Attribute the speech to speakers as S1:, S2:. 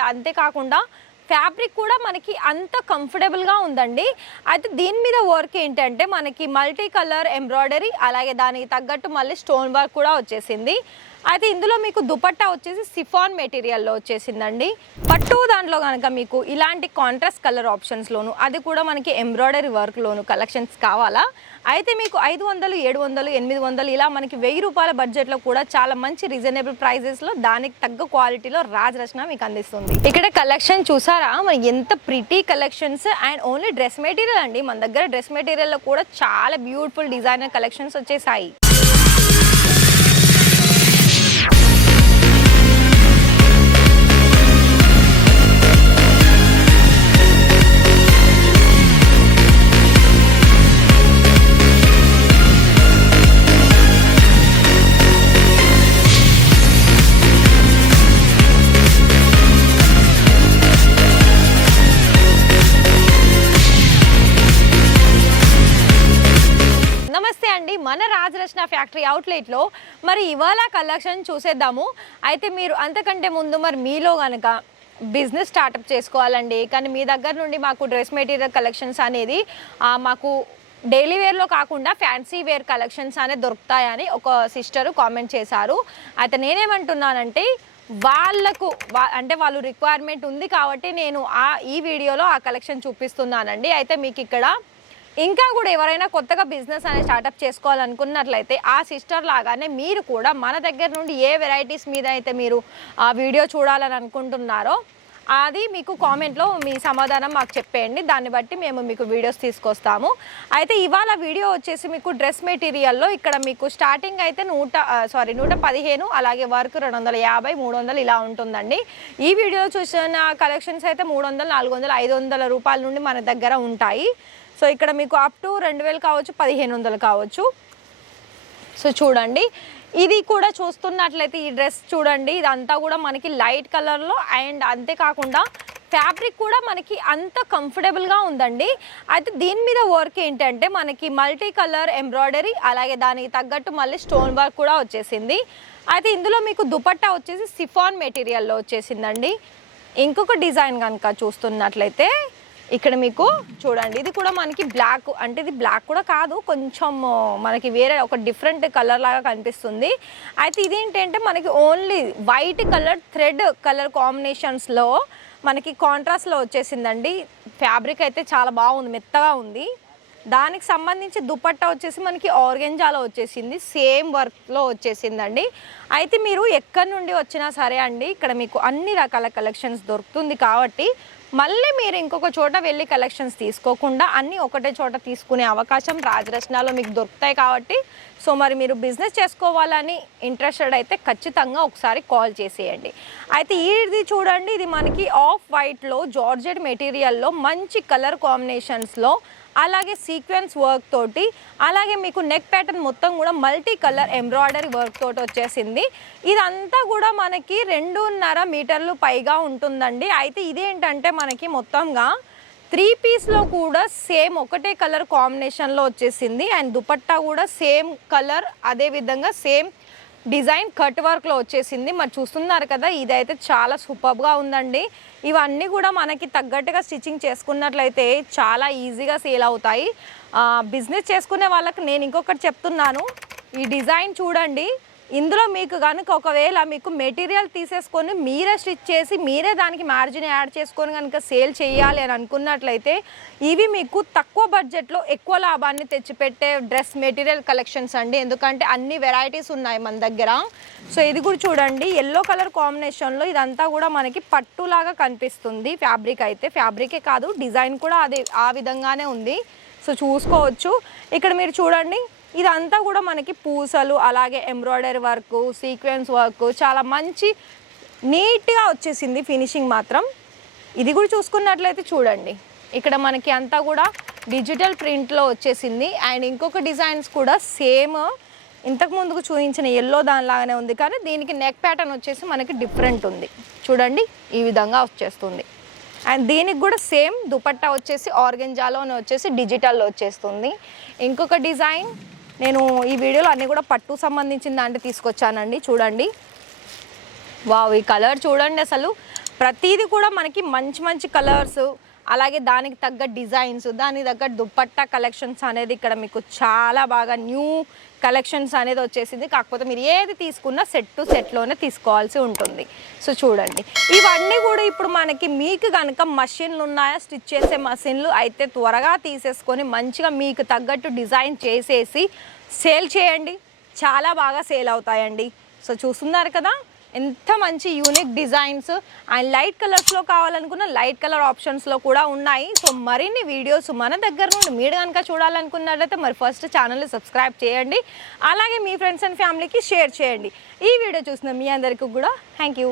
S1: And అంతేకాకుండా fabric కూడా మనకి అంత కంఫర్టబుల్గా ఉందండి. అయితే దీని మీద వర్క్ ఏంటంటే మనకి మల్టీ కలర్ ఎంబ్రాయిడరీ అలాగే దానికి తగ్గట్టు మళ్ళీ స్టోన్ వర్క్ కూడా వచ్చేసింది. అయితే ఇందులో మీకు దుపట్టా వచ్చేసి సిఫాన్ మెటీరియల్లో వచ్చేసిందండి. పట్టు దాంట్లో కనుక మీకు ఇలాంటి కాంట్రాస్ట్ కలర్ ఆప్షన్స్లోను అది కూడా మనకి ఎంబ్రాయిడరీ వర్క్లోను కలెక్షన్స్ కావాలా? అయితే మీకు ఐదు వందలు ఏడు వందలు ఎనిమిది వందలు ఇలా మనకి వెయ్యి రూపాయల బడ్జెట్లో కూడా చాలా మంచి రీజనబుల్ ప్రైజెస్లో దానికి తగ్గ క్వాలిటీలో రాజరచన మీకు అందిస్తుంది. ఇక్కడ కలెక్షన్ చూసారా? మన ఎంత pretty collections and only dress material అండి. మన దగ్గర డ్రెస్ మెటీరియల్లో కూడా చాలా బ్యూటిఫుల్ డిజైనర్ కలెక్షన్స్ వచ్చేసాయి. మన రాజరచన ఫ్యాక్టరీ అవుట్లెట్లో మరి ఇవాళ కలెక్షన్ చూసేద్దాము. అయితే మీరు అంతకంటే ముందు మరి మీలో కనుక బిజినెస్ స్టార్టప్ చేసుకోవాలండి. కానీ మీ దగ్గర నుండి మాకు డ్రెస్ మెటీరియల్ కలెక్షన్స్ అనేది మాకు డైలీ వేర్లో కాకుండా ఫ్యాన్సీ వేర్ కలెక్షన్స్ అనేది దొరుకుతాయని ఒక సిస్టర్ కామెంట్ చేశారు. అయితే నేనేమంటున్నానంటే వాళ్ళకు వా- అంటే వాళ్ళు రిక్వైర్మెంట్ ఉంది కాబట్టి నేను ఆ ఈ వీడియోలో ఆ కలెక్షన్ చూపిస్తున్నానండి. అయితే మీకు ఇక్కడ ఇంకా కూడా ఎవరైనా కొత్తగా బిజినెస్ అనేది స్టార్టప్ చేసుకోవాలనుకున్నట్లయితే ఆ సిస్టర్ లాగానే మీరు కూడా మన దగ్గర నుండి ఏ వెరైటీస్ మీద అయితే మీరు ఆ వీడియో చూడాలని అనుకుంటున్నారో అది మీకు కామెంట్లో మీ సమాధానం మాకు చెప్పేయండి. దాన్ని బట్టి మేము మీకు వీడియోస్ తీసుకొస్తాము. అయితే ఇవాళ వీడియో వచ్చేసి మీకు డ్రెస్ మెటీరియల్లో ఇక్కడ మీకు స్టార్టింగ్ అయితే నూట సారీ నూట పదిహేను అలాగే వర్క్ రెండు వందల యాభై మూడు వందలు ఇలా ఉంటుందండి. ఈ వీడియో చూసిన కలెక్షన్స్ అయితే మూడు వందలు నాలుగు వందలు ఐదు వందల రూపాయల నుండి మన దగ్గర ఉంటాయి. సో ఇక్కడ మీకు అప్ టు రెండు వేలు కావచ్చు పదిహేను వందలు కావచ్చు. సో చూడండి ఇది కూడా చూస్తున్నట్లయితే ఈ డ్రెస్ చూడండి ఇదంతా కూడా మనకి లైట్ కలర్లో అండ్ అంతేకాకుండా ఫ్యాబ్రిక్ కూడా మనకి అంత కంఫర్టబుల్గా ఉందండి. అయితే దీని మీద వర్క్ ఏంటంటే మనకి మల్టీ కలర్ ఎంబ్రాయిడరీ అలాగే దానికి తగ్గట్టు మళ్ళీ స్టోన్ వర్క్ కూడా వచ్చేసింది. అయితే ఇందులో మీకు దుపట్టా వచ్చేసి సిఫాన్ మెటీరియల్లో వచ్చేసిందండి. ఇంకొక డిజైన్ కనుక చూస్తున్నట్లయితే ఇక్కడ మీకు చూడండి ఇది కూడా మనకి బ్లాక్ అంటే ఇది బ్లాక్ కూడా కాదు కొంచెం మనకి వేరే ఒక డిఫరెంట్ కలర్ లాగా కనిపిస్తుంది. అయితే ఇది ఏంటంటే మనకి only white colour thread colour కాంబినేషన్స్లో మనకి కాంట్రాస్ట్లో వచ్చేసిందండి. ఫ్యాబ్రిక్ అయితే చాలా బాగుంది మెత్తగా ఉంది. దానికి సంబంధించి దుపట్టా వచ్చేసి మనకి ఆర్గెంజాలో వచ్చేసింది. సేమ్ వర్క్లో వచ్చేసిందండి. అయితే మీరు ఎక్కడి నుండి వచ్చినా సరే అండి ఇక్కడ మీకు అన్ని రకాల కలెక్షన్స్ దొరుకుతుంది కాబట్టి మళ్ళీ మీరు ఇంకొక చోట వెళ్ళి కలెక్షన్స్ తీసుకోకుండా అన్నీ ఒకటే చోట తీసుకునే అవకాశం రాజరచనలో మీకు దొరుకుతాయి కాబట్టి సో మరి మీరు బిజినెస్ చేసుకోవాలని ఇంట్రెస్టెడ్ అయితే ఖచ్చితంగా ఒకసారి కాల్ చేసేయండి. అయితే ఇది చూడండి ఇది మనకి ఆఫ్ వైట్లో జార్జెట్ మెటీరియల్లో మంచి కలర్ కాంబినేషన్స్లో అలాగే సీక్వెన్స్ వర్క్ తోటి అలాగే మీకు నెక్ ప్యాటర్న్ మొత్తం కూడా మల్టీ కలర్ ఎంబ్రాయిడరీ వర్క్ తోటి వచ్చేసింది. ఇదంతా కూడా మనకి రెండున్నర మీటర్లు పైగా ఉంటుందండి. అయితే ఇదేంటంటే మనకి మొత్తంగా త్రీ పీస్లో కూడా సేమ్ ఒకటే కలర్ కాంబినేషన్లో వచ్చేసింది. అండ్ దుపట్టా కూడా సేమ్ కలర్ అదే విధంగా సేమ్ డిజైన్ కట్ వర్క్లో వచ్చేసింది. మరి చూస్తున్నారు కదా ఇదైతే చాలా సూపర్గా ఉందండి. ఇవన్నీ కూడా మనకి తగ్గట్టుగా స్టిచ్చింగ్ చేసుకున్నట్లయితే చాలా ఈజీగా సేల్ అవుతాయి. బిజినెస్ చేసుకునే వాళ్ళకి నేను ఇంకొకటి చెప్తున్నాను. ఈ డిజైన్ చూడండి. ఇందులో మీకు కనుక ఒకవేళ మీకు మెటీరియల్ తీసేసుకొని మీరే స్టిచ్ చేసి మీరే దానికి మార్జిన్ యాడ్ చేసుకొని కనుక సేల్ చేయాలి అని అనుకున్నట్లయితే ఇవి మీకు తక్కువ బడ్జెట్లో ఎక్కువ లాభాన్ని తెచ్చిపెట్టే డ్రెస్ మెటీరియల్ కలెక్షన్స్ అండి. ఎందుకంటే అన్ని వెరైటీస్ ఉన్నాయి మన దగ్గర. సో ఇది కూడా చూడండి ఎల్లో కలర్ కాంబినేషన్లో ఇదంతా కూడా మనకి పట్టులాగా కనిపిస్తుంది. ఫ్యాబ్రిక్ అయితే ఫ్యాబ్రికే కాదు డిజైన్ కూడా అదే ఆ విధంగానే ఉంది. సో చూసుకోవచ్చు. ఇక్కడ మీరు చూడండి ఇదంతా కూడా మనకి పూసలు అలాగే ఎంబ్రాయిడరీ వర్క్ సీక్వెన్స్ వర్క్ చాలా మంచి నీట్గా వచ్చేసింది ఫినిషింగ్ మాత్రం. ఇది కూడా చూసుకున్నట్లయితే చూడండి. ఇక్కడ మనకి అంతా కూడా డిజిటల్ ప్రింట్లో వచ్చేసింది. అండ్ ఇంకొక డిజైన్స్ కూడా సేమ్ ఇంతకు ముందుకు చూపించిన ఎల్లో దానిలాగానే ఉంది. కానీ దీనికి నెక్ ప్యాటర్న్ వచ్చేసి మనకి డిఫరెంట్ ఉంది. చూడండి ఈ విధంగా వచ్చేస్తుంది. అండ్ దీనికి కూడా సేమ్ దుపట్టా వచ్చేసి ఆర్గెంజాలోనే వచ్చేసి డిజిటల్లో వచ్చేస్తుంది. ఇంకొక డిజైన్ నేను ఈ వీడియోలో అన్నీ కూడా పట్టు సంబంధించిన దాంట్లో తీసుకొచ్చానండి చూడండి. వావ్ ఈ కలర్ చూడండి అసలు. ప్రతిదీ కూడా మనకి మంచి మంచి కలర్స్ అలాగే దానికి తగ్గ డిజైన్స్ దాని తగ్గ దుప్పట్టా కలెక్షన్స్ అనేది ఇక్కడ మీకు చాలా బాగా న్యూ కలెక్షన్స్ అనేది వచ్చేసింది. కాకపోతే మీరు ఏది తీసుకున్నా సెట్ టు సెట్లోనే తీసుకోవాల్సి ఉంటుంది. సో చూడండి. ఇవన్నీ కూడా ఇప్పుడు మనకి మీకు కనుక మషిన్లు ఉన్నాయా స్టిచ్ చేసే మషిన్లు అయితే త్వరగా తీసేసుకొని మంచిగా మీకు తగ్గట్టు డిజైన్ చేసేసి సేల్ చేయండి. చాలా బాగా సేల్ అవుతాయండి. సో చూస్తున్నారు కదా? ఎంత మంచి యూనిక్ డిజైన్స్ అండ్ లైట్ కలర్స్లో కావాలనుకున్న లైట్ కలర్ ఆప్షన్స్లో కూడా ఉన్నాయి. సో మరిన్ని వీడియోస్ మన దగ్గర నుండి మీరు కనుక చూడాలనుకున్నట్లయితే మరి ఫస్ట్ ఛానల్ని సబ్స్క్రైబ్ చేయండి. అలాగే మీ ఫ్రెండ్స్ అండ్ ఫ్యామిలీకి షేర్ చేయండి. ఈ వీడియో చూసిన మీ అందరికీ కూడా థ్యాంక్ యూ